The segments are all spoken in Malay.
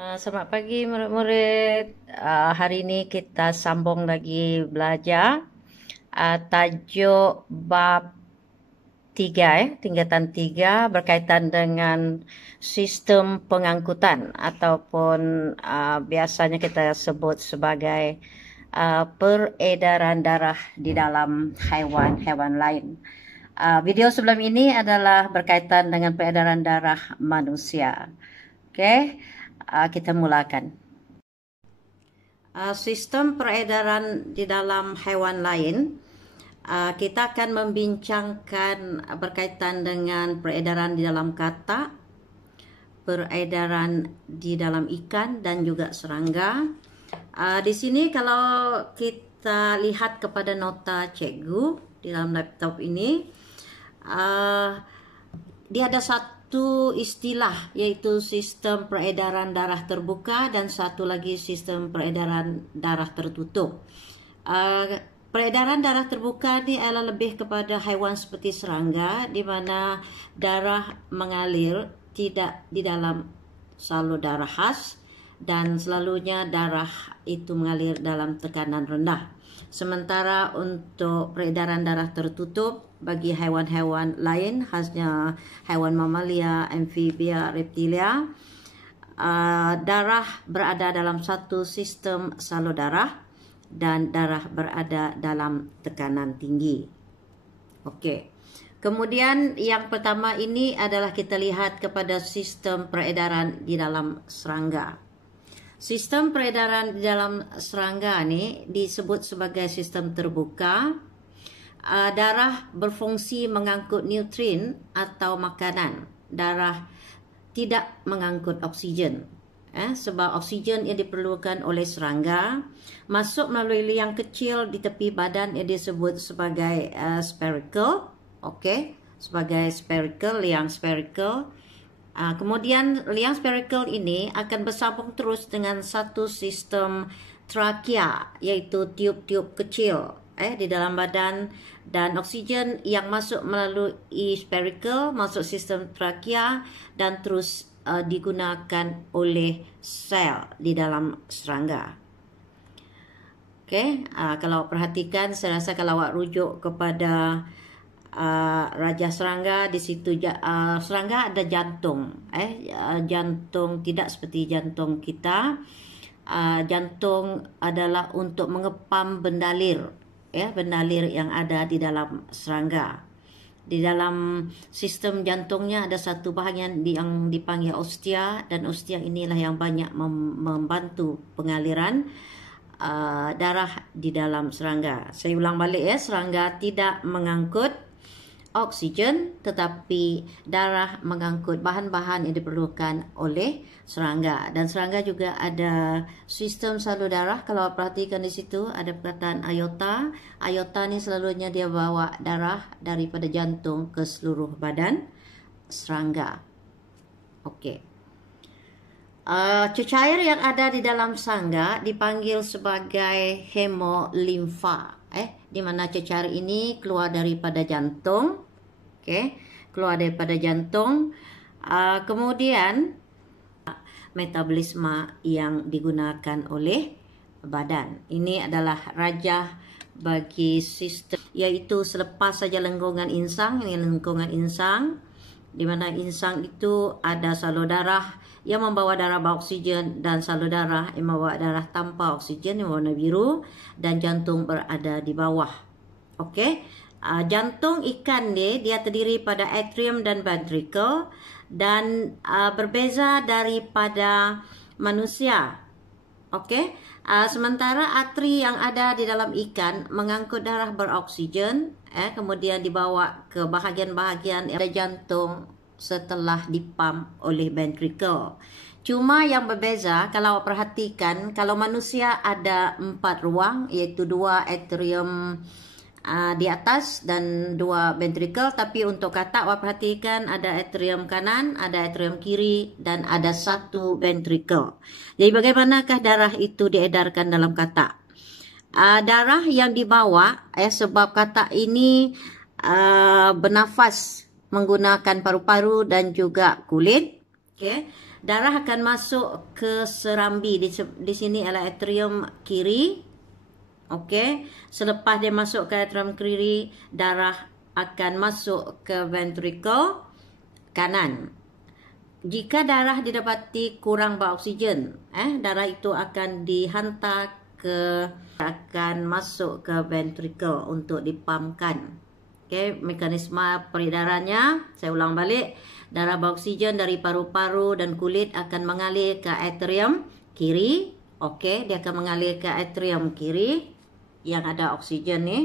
Selamat pagi murid-murid. Hari ini kita sambung lagi belajar tajuk bab 3 tingkatan 3 berkaitan dengan sistem pengangkutan ataupun biasanya kita sebut sebagai peredaran darah di dalam haiwan-haiwan lain. Video sebelum ini adalah berkaitan dengan peredaran darah manusia. Okey. Kita mulakan. Sistem peredaran di dalam haiwan lain, kita akan membincangkan berkaitan dengan peredaran di dalam katak, peredaran di dalam ikan dan juga serangga. Di sini kalau kita lihat kepada nota cikgu di dalam laptop ini, dia ada satu istilah yaitu sistem peredaran darah terbuka dan satu lagi sistem peredaran darah tertutup. Peredaran darah terbuka ni adalah lebih kepada haiwan seperti serangga di mana darah mengalir tidak di dalam salur darah khas dan selalunya darah itu mengalir dalam tekanan rendah. Sementara untuk peredaran darah tertutup bagi haiwan-haiwan lain, khasnya haiwan mamalia, amfibia, reptilia, darah berada dalam satu sistem salur darah dan darah berada dalam tekanan tinggi. Okey. Kemudian yang pertama ini adalah kita lihat kepada sistem peredaran di dalam serangga. Sistem peredaran di dalam serangga ni disebut sebagai sistem terbuka. Darah berfungsi mengangkut nutrien atau makanan. Darah tidak mengangkut oksigen. Sebab oksigen yang diperlukan oleh serangga masuk melalui liang kecil di tepi badan yang disebut sebagai spiracle. Okey, sebagai spiracle, liang spiracle. Kemudian liang spiracle ini akan bersambung terus dengan satu sistem trakea, iaitu tiub-tiub kecil di dalam badan, dan oksigen yang masuk melalui spiracle masuk sistem trakea dan terus digunakan oleh sel di dalam serangga. Okey, kalau perhatikan, saya rasa kalau awak rujuk kepada Raja Serangga, di situ serangga ada jantung. Jantung tidak seperti jantung kita. Jantung adalah untuk mengepam bendalir, bendalir yang ada di dalam serangga. Di dalam sistem jantungnya ada satu bahagian yang dipanggil ostia, dan ostia inilah yang banyak membantu pengaliran darah di dalam serangga. Saya ulang balik serangga tidak mengangkut oksigen, tetapi darah mengangkut bahan-bahan yang diperlukan oleh serangga. Dan serangga juga ada sistem salur darah. Kalau perhatikan di situ ada perkataan aorta. Aorta ni selalunya dia bawa darah daripada jantung ke seluruh badan serangga. Okey. Cecair yang ada di dalam serangga dipanggil sebagai hemolimfa. Di mana cecair ini keluar daripada jantung. Okey, keluar daripada jantung. Kemudian metabolisme yang digunakan oleh badan. Ini adalah raja bagi sistem, iaitu selepas saja lengkungan insang. Ini lengkungan insang, di mana insang itu ada salur darah yang membawa darah beroksigen dan salur darah yang membawa darah tanpa oksigen yang warna biru, dan jantung berada di bawah. Okey, jantung ikan dia terdiri pada atrium dan ventricle dan berbeza daripada manusia. Okey, sementara atri yang ada di dalam ikan mengangkut darah beroksigen, kemudian dibawa ke bahagian-bahagian ada jantung setelah dipam oleh ventricle. Cuma yang berbeza, kalau perhatikan, kalau manusia ada 4 ruang, iaitu 2 atrium di atas dan 2 ventricle. Tapi untuk katak, awak perhatikan ada atrium kanan, ada atrium kiri dan ada 1 ventricle. Jadi bagaimanakah darah itu diedarkan dalam katak? Darah yang dibawa, sebab katak ini bernafas menggunakan paru-paru dan juga kulit. Okay. darah akan masuk ke serambi. Di sini adalah atrium kiri. Okey, selepas dia masuk ke atrium kiri, darah akan masuk ke ventricle kanan. Jika darah didapati kurang beroksigen, darah itu akan dihantar akan masuk ke ventricle untuk dipumpkan. Okey, mekanisme peredarannya, saya ulang balik, darah beroksigen dari paru-paru dan kulit akan mengalir ke atrium kiri. Okey, dia akan mengalir ke atrium kiri yang ada oksigen ni.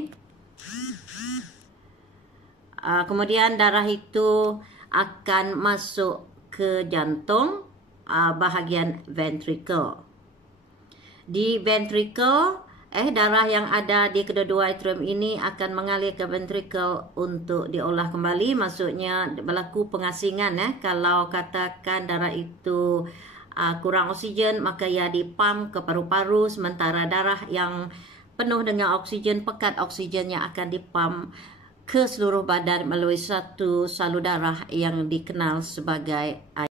Kemudian darah itu akan masuk ke jantung, bahagian ventricle. Di ventricle, darah yang ada di kedua-dua atrium ini akan mengalir ke ventricle untuk diolah kembali. Maksudnya berlaku pengasingan. Kalau katakan darah itu kurang oksigen, maka ia dipump ke paru-paru, sementara darah yang penuh dengan oksigen, pekat oksigennya akan dipump ke seluruh badan melalui satu salur darah yang dikenal sebagai